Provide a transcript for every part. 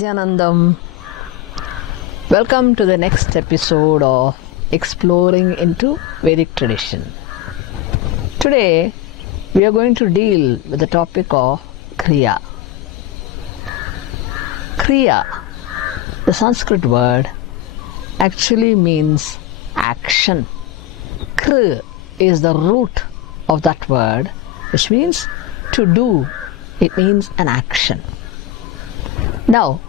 Nityanandam. Welcome to the next episode of Exploring into Vedic Tradition. Today we are going to deal with the topic of Kriya. Kriya, the Sanskrit word, actually means action. Kr is the root of that word, which means to do. It means an action. Now,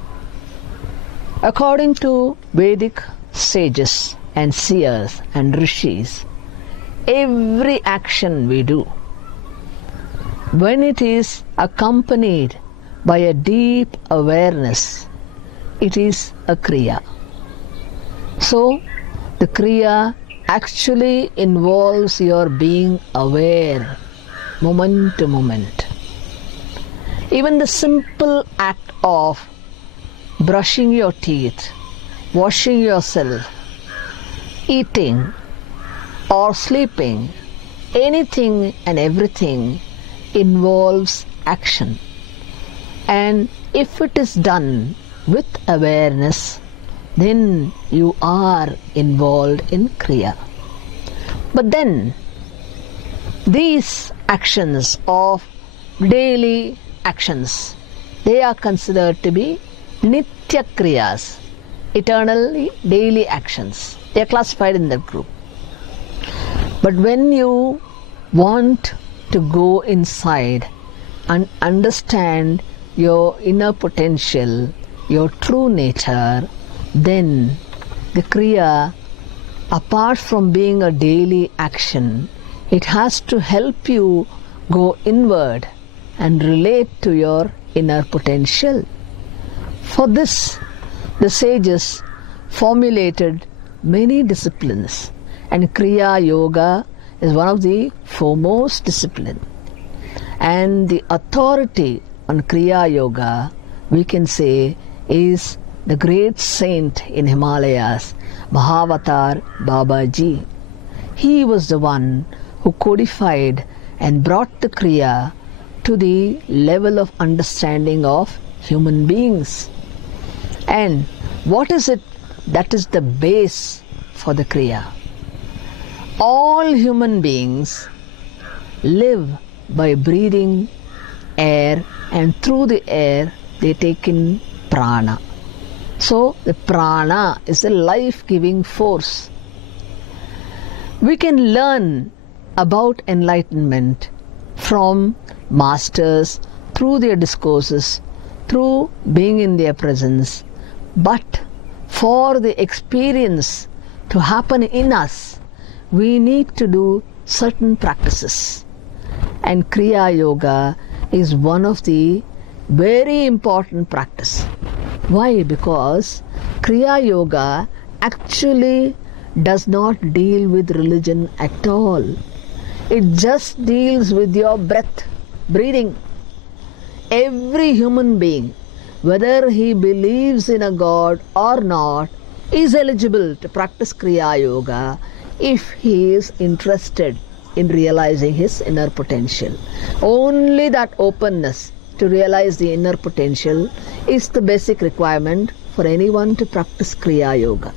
according to Vedic sages and seers and rishis, every action we do, when it is accompanied by a deep awareness, it is a Kriya. So, the Kriya actually involves your being aware, moment to moment. Even the simple act of brushing your teeth, washing yourself, eating or sleeping, anything and everything involves action. And if it is done with awareness, then you are involved in Kriya. But then, these actions of daily actions, they are considered to be Nitya Kriyas, eternally daily actions. They are classified in that group. But when you want to go inside and understand your inner potential, your true nature, then the Kriya, apart from being a daily action, it has to help you go inward and relate to your inner potential. For this, the sages formulated many disciplines, and Kriya Yoga is one of the foremost disciplines. And the authority on Kriya Yoga, we can say, is the great saint in Himalayas, Mahavatar Babaji. He was the one who codified and brought the Kriya to the level of understanding of human beings. And what is it that is the base for the Kriya? All human beings live by breathing air, and through the air they take in prana. So the prana is a life-giving force. We can learn about enlightenment from masters through their discourses, through being in their presence. But for the experience to happen in us, we need to do certain practices. And Kriya Yoga is one of the very important practice. Why? Because Kriya Yoga actually does not deal with religion at all. It just deals with your breath, breathing. Every human being, whether he believes in a God or not, is eligible to practice Kriya Yoga if he is interested in realizing his inner potential. Only that openness to realize the inner potential is the basic requirement for anyone to practice Kriya Yoga.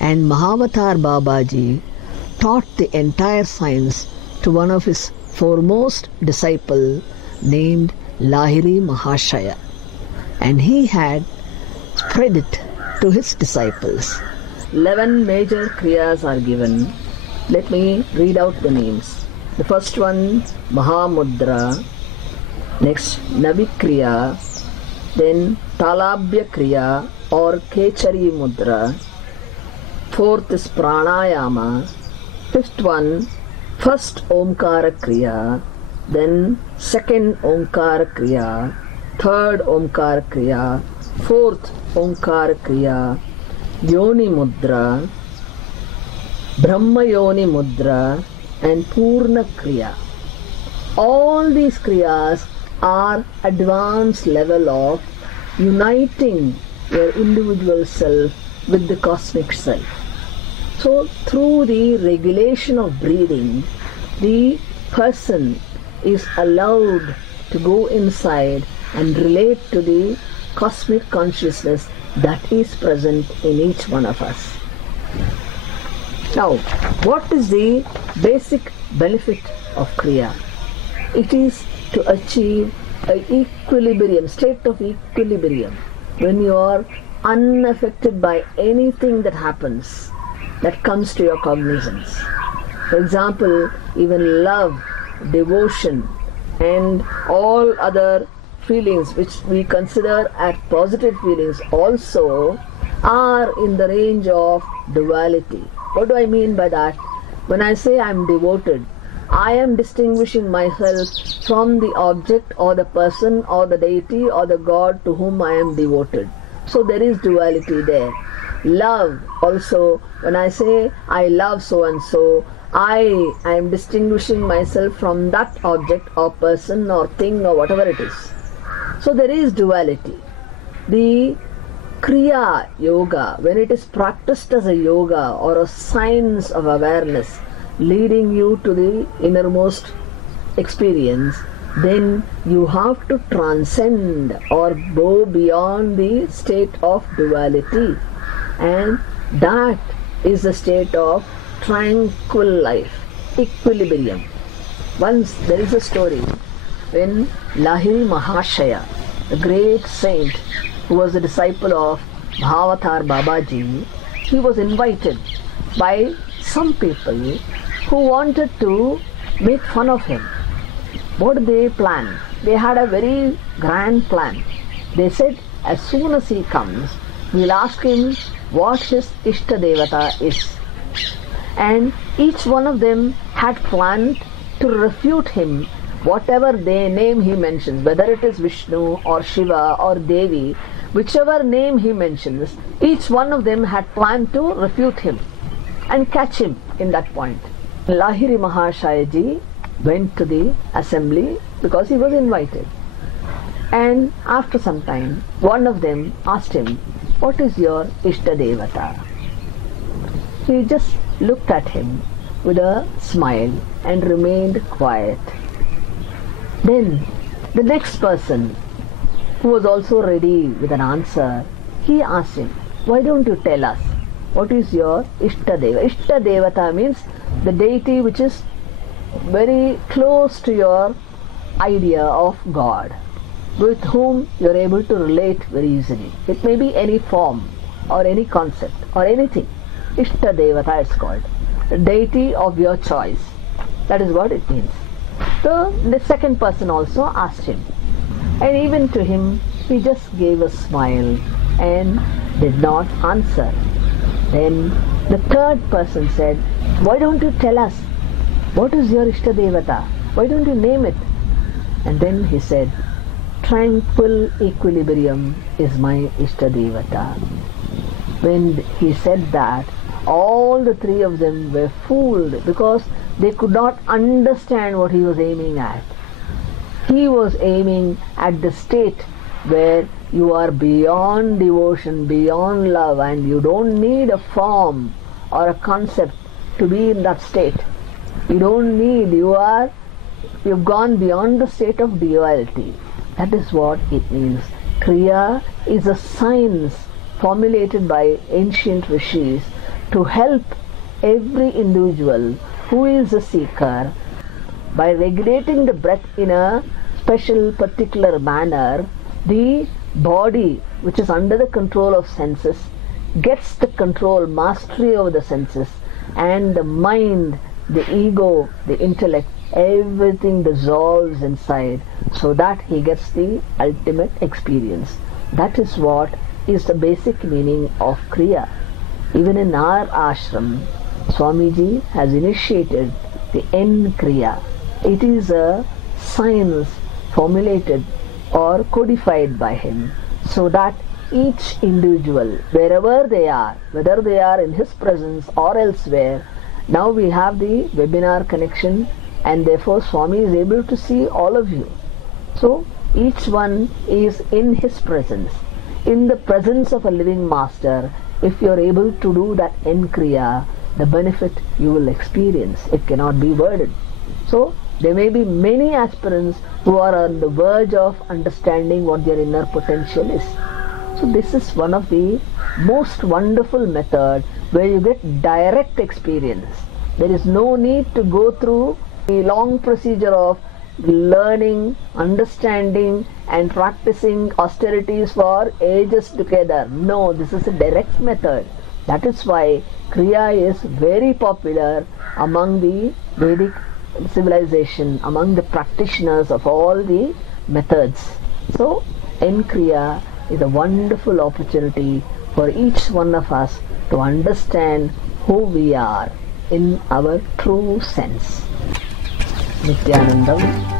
And Mahavatar Babaji taught the entire science to one of his foremost disciple named Lahiri Mahashaya, and he had spread it to his disciples. 11 major kriyas are given. Let me read out the names. The first one, Mahamudra, next Navikriya, then Talabhya Kriya or Kechari Mudra, fourth is Pranayama, fifth one, first Omkara Kriya, then second Omkara Kriya, third Omkara Kriya, fourth Omkara Kriya, Yoni Mudra, Brahma Yoni Mudra, and Purna Kriya. All these Kriyas are advanced level of uniting your individual self with the cosmic self. So through the regulation of breathing, the person is allowed to go inside and relate to the cosmic consciousness that is present in each one of us. Now, what is the basic benefit of Kriya? It is to achieve an equilibrium, state of equilibrium, when you are unaffected by anything that happens, that comes to your cognizance. For example, even love, devotion, and all other feelings which we consider as positive feelings also are in the range of duality. What do I mean by that? When I say I am devoted, I am distinguishing myself from the object or the person or the deity or the God to whom I am devoted. So there is duality there. Love also, when I say I love so and so, I am distinguishing myself from that object or person or thing or whatever it is. So there is duality. The Kriya Yoga, when it is practiced as a yoga or a science of awareness leading you to the innermost experience, then you have to transcend or go beyond the state of duality, and that is the state of tranquil life, equilibrium. Once there is a story when Lahiri Mahashaya, the great saint who was a disciple of Bhavatar Babaji, he was invited by some people who wanted to make fun of him. What did they plan? They had a very grand plan. They said, as soon as he comes, we'll ask him what his Ishta Devata is. And each one of them had planned to refute him, whatever name he mentions, whether it is Vishnu or Shiva or Devi, whichever name he mentions, each one of them had planned to refute him and catch him in that point. Lahiri Mahashaya went to the assembly because he was invited. And after some time, one of them asked him, what is your Ishta Devata? He just looked at him with a smile and remained quiet. Then the next person, who was also ready with an answer, he asked him, why don't you tell us what is your Ishta Devata? Ishta Devata means the deity which is very close to your idea of God, with whom you are able to relate very easily. It may be any form or any concept or anything. Ishta Devata is called. The deity of your choice. That is what it means. So the second person also asked him, and even to him he just gave a smile and did not answer. Then the third person said, why don't you tell us what is your Ishta Devata? Why don't you name it? And then he said, tranquil equilibrium is my Ishta Devata. When he said that, all the three of them were fooled because they could not understand what he was aiming at. He was aiming at the state where you are beyond devotion, beyond love, and you don't need a form or a concept to be in that state. You don't need, you've gone beyond the state of duality. That is what it means. Kriya is a science formulated by ancient rishis to help every individual who is a seeker by regulating the breath in a special particular manner. The body, which is under the control of senses, gets the control, mastery over the senses, and the mind, the ego, the intellect, everything dissolves inside, so that he gets the ultimate experience. That is what is the basic meaning of Kriya. Even in our ashram, Swamiji has initiated the N Kriya. It is a science formulated or codified by him, so that each individual, wherever they are, whether they are in his presence or elsewhere, now we have the webinar connection, and therefore Swami is able to see all of you. So each one is in his presence, in the presence of a living master. If you are able to do that N Kriya, the benefit you will experience, it cannot be worded. So There may be many aspirants who are on the verge of understanding what their inner potential is. So this is one of the most wonderful method where you get direct experience. There is no need to go through a long procedure of learning, understanding and practicing austerities for ages together. No, this is a direct method. That is why Kriya is very popular among the Vedic civilization, among the practitioners of all the methods. So in Kriya is a wonderful opportunity for each one of us to understand who we are in our true sense. Nityanandam.